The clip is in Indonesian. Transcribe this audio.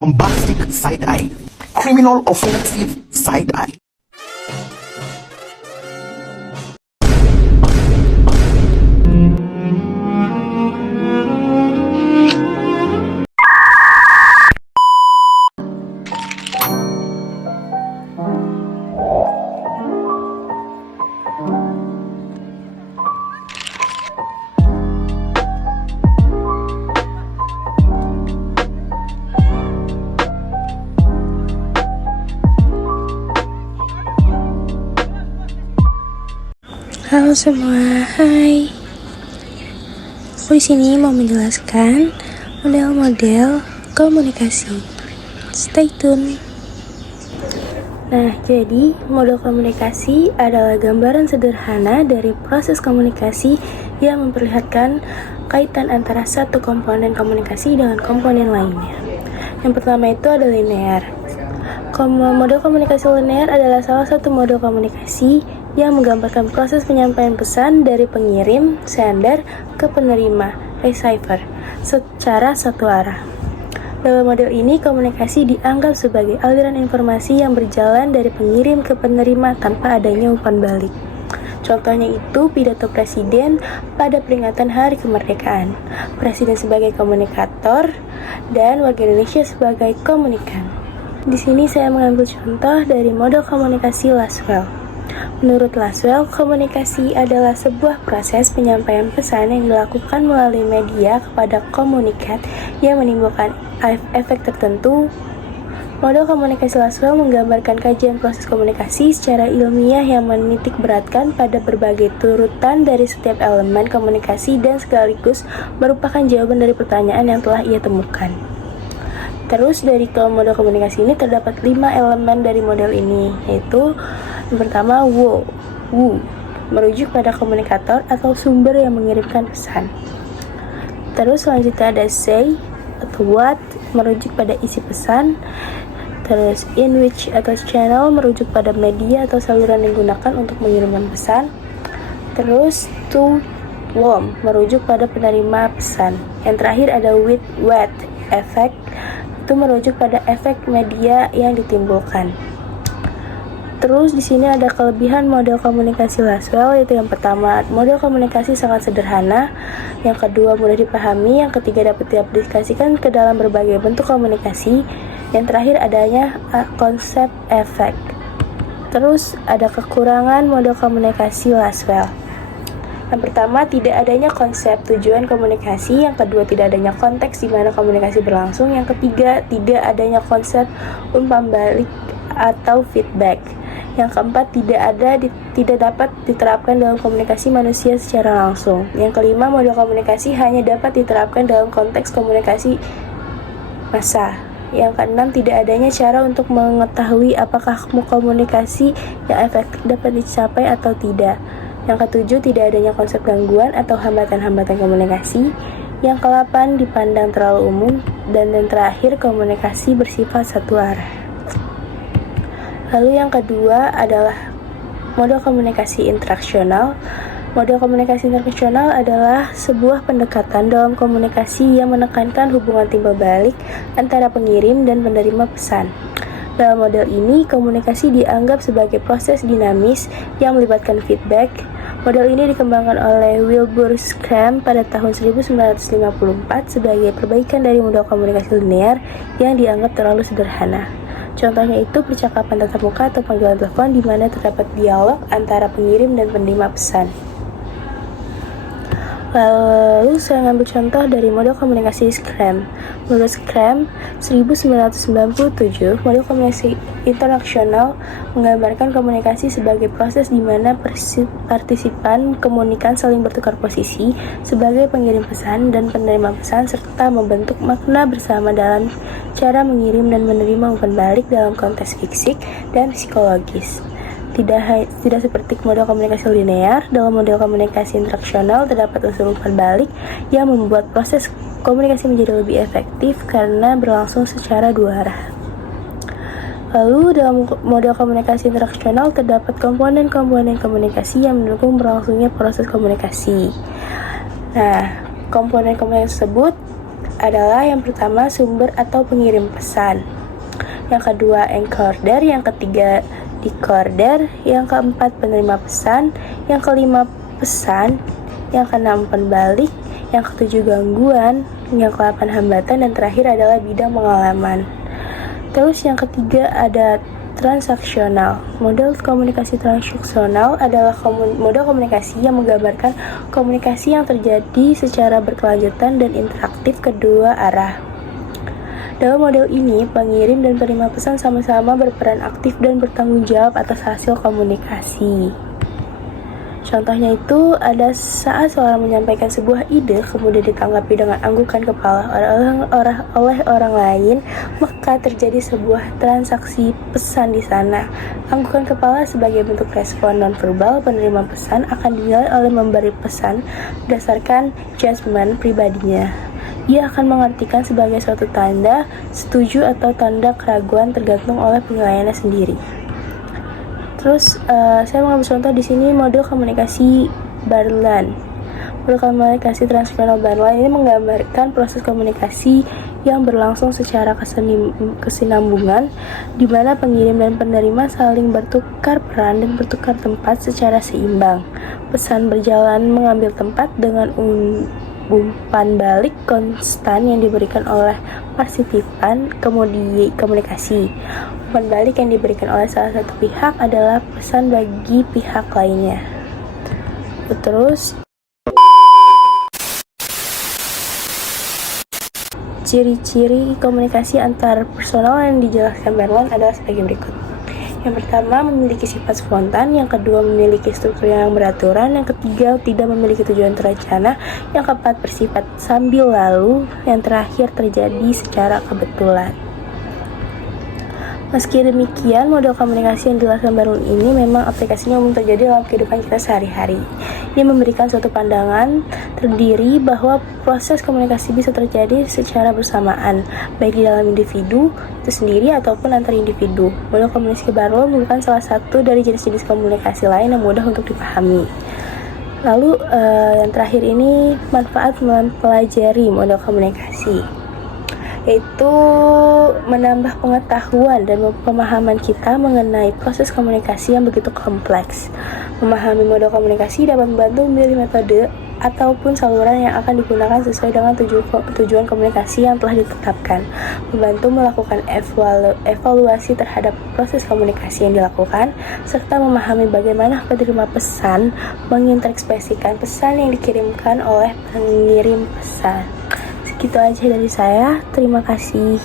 bombastic side-eye, criminal offensive side-eye. Halo semua, hai. Aku di sini mau menjelaskan model-model komunikasi. Stay tune. Nah, jadi model komunikasi adalah gambaran sederhana dari proses komunikasi yang memperlihatkan kaitan antara satu komponen komunikasi dengan komponen lainnya. Yang pertama itu ada linear. Model komunikasi linear adalah salah satu model komunikasi yang menggambarkan proses penyampaian pesan dari pengirim, sender, ke penerima, receiver, secara satu arah. Dalam model ini, komunikasi dianggap sebagai aliran informasi yang berjalan dari pengirim ke penerima tanpa adanya umpan balik. Contohnya itu pidato Presiden pada peringatan Hari Kemerdekaan. Presiden sebagai komunikator dan warga Indonesia sebagai komunikan. Di sini saya mengambil contoh dari model komunikasi Lasswell. Menurut Lasswell, komunikasi adalah sebuah proses penyampaian pesan yang dilakukan melalui media kepada komunikat yang menimbulkan efek tertentu. Model komunikasi Lasswell menggambarkan kajian proses komunikasi secara ilmiah yang menitik beratkan pada berbagai turutan dari setiap elemen komunikasi dan sekaligus merupakan jawaban dari pertanyaan yang telah ia temukan. Terus dari model komunikasi ini terdapat 5 elemen dari model ini, yaitu yang pertama who, merujuk pada komunikator atau sumber yang mengirimkan pesan. Terus selanjutnya ada say atau what, merujuk pada isi pesan. Terus in which atau channel, merujuk pada media atau saluran yang digunakan untuk mengirimkan pesan. Terus to whom, merujuk pada penerima pesan. Yang terakhir ada with what, effect, itu merujuk pada efek media yang ditimbulkan. Terus di sini ada kelebihan model komunikasi Lasswell, yaitu yang pertama, model komunikasi sangat sederhana, yang kedua mudah dipahami, yang ketiga dapat diaplikasikan ke dalam berbagai bentuk komunikasi, yang terakhir adanya konsep efek. Terus ada kekurangan model komunikasi Lasswell. Yang pertama, tidak adanya konsep tujuan komunikasi. Yang kedua, tidak adanya konteks di mana komunikasi berlangsung. Yang ketiga, tidak adanya konsep umpan balik atau feedback. Yang keempat, tidak dapat diterapkan dalam komunikasi manusia secara langsung. Yang kelima, model komunikasi hanya dapat diterapkan dalam konteks komunikasi massa. Yang keenam, tidak adanya cara untuk mengetahui apakah komunikasi yang efektif dapat dicapai atau tidak. Yang ketujuh, tidak adanya konsep gangguan atau hambatan-hambatan komunikasi. Yang ke-8, dipandang terlalu umum. Dan yang terakhir, komunikasi bersifat satu arah. Lalu yang kedua adalah model komunikasi interaksional. Model komunikasi interaksional adalah sebuah pendekatan dalam komunikasi yang menekankan hubungan timbal balik antara pengirim dan penerima pesan. Dalam model ini, komunikasi dianggap sebagai proses dinamis yang melibatkan feedback. Model ini dikembangkan oleh Wilbur Schramm pada tahun 1954 sebagai perbaikan dari model komunikasi linear yang dianggap terlalu sederhana. Contohnya itu percakapan tatap muka atau panggilan telepon di mana terdapat dialog antara pengirim dan penerima pesan. Lalu saya ngambil contoh dari model komunikasi Schramm. Menurut Schramm, 1997, model komunikasi interaksional menggambarkan komunikasi sebagai proses di mana partisipan komunikan saling bertukar posisi sebagai pengirim pesan dan penerima pesan serta membentuk makna bersama dalam cara mengirim dan menerima umpan balik dalam konteks fisik dan psikologis. Tidak seperti model komunikasi linear, dalam model komunikasi interaksional terdapat unsur umpan balik yang membuat proses komunikasi menjadi lebih efektif karena berlangsung secara dua arah. Lalu dalam model komunikasi interaksional terdapat komponen-komponen komunikasi yang mendukung berlangsungnya proses komunikasi. Nah, komponen-komponen tersebut adalah yang pertama sumber atau pengirim pesan, yang kedua encoder, yang ketiga decoder, yang keempat penerima pesan, yang kelima pesan, yang keenam pembalik, yang ketujuh gangguan, yang ke-8 hambatan, dan terakhir adalah bidang pengalaman. Terus yang ketiga ada transaksional. Model komunikasi transaksional adalah model komunikasi yang menggambarkan komunikasi yang terjadi secara berkelanjutan dan interaktif kedua arah. Dalam model ini, pengirim dan penerima pesan sama-sama berperan aktif dan bertanggung jawab atas hasil komunikasi. Contohnya itu ada saat seorang menyampaikan sebuah ide kemudian ditanggapi dengan anggukan kepala oleh orang lain, maka terjadi sebuah transaksi pesan di sana. Anggukan kepala sebagai bentuk respon nonverbal penerima pesan akan dinilai oleh memberi pesan berdasarkan judgement pribadinya. Ia akan mengartikan sebagai suatu tanda setuju atau tanda keraguan tergantung oleh penilaiannya sendiri. Terus saya mengambil contoh di sini model komunikasi Barlan. Model komunikasi transaksional Barlan ini menggambarkan proses komunikasi yang berlangsung secara kesinambungan, di mana pengirim dan penerima saling bertukar peran dan bertukar tempat secara seimbang. Pesan berjalan mengambil tempat dengan umpan balik konstan yang diberikan oleh partisipan komunikasi. Umpan balik yang diberikan oleh salah satu pihak adalah pesan bagi pihak lainnya. Terus ciri-ciri komunikasi antar personal yang dijelaskan Barlan adalah sebagai berikut. Yang pertama, memiliki sifat spontan. Yang kedua, memiliki struktur yang beraturan. Yang ketiga, tidak memiliki tujuan terencana. Yang keempat, bersifat sambil lalu. Yang terakhir, terjadi secara kebetulan. Meski demikian, model komunikasi yang dijelaskan Barlan ini memang aplikasinya umum terjadi dalam kehidupan kita sehari-hari. Ini memberikan suatu pandangan terdiri bahwa proses komunikasi bisa terjadi secara bersamaan, baik di dalam individu itu sendiri ataupun antar individu. Model komunikasi Barlan merupakan salah satu dari jenis-jenis komunikasi lain yang mudah untuk dipahami. Lalu yang terakhir ini manfaat mempelajari model komunikasi, yaitu menambah pengetahuan dan pemahaman kita mengenai proses komunikasi yang begitu kompleks. Memahami model komunikasi dapat membantu memilih metode ataupun saluran yang akan digunakan sesuai dengan tujuan komunikasi yang telah ditetapkan, membantu melakukan evaluasi terhadap proses komunikasi yang dilakukan, serta memahami bagaimana penerima pesan menginterekspresikan pesan yang dikirimkan oleh pengirim pesan. Segitu aja dari saya, terima kasih.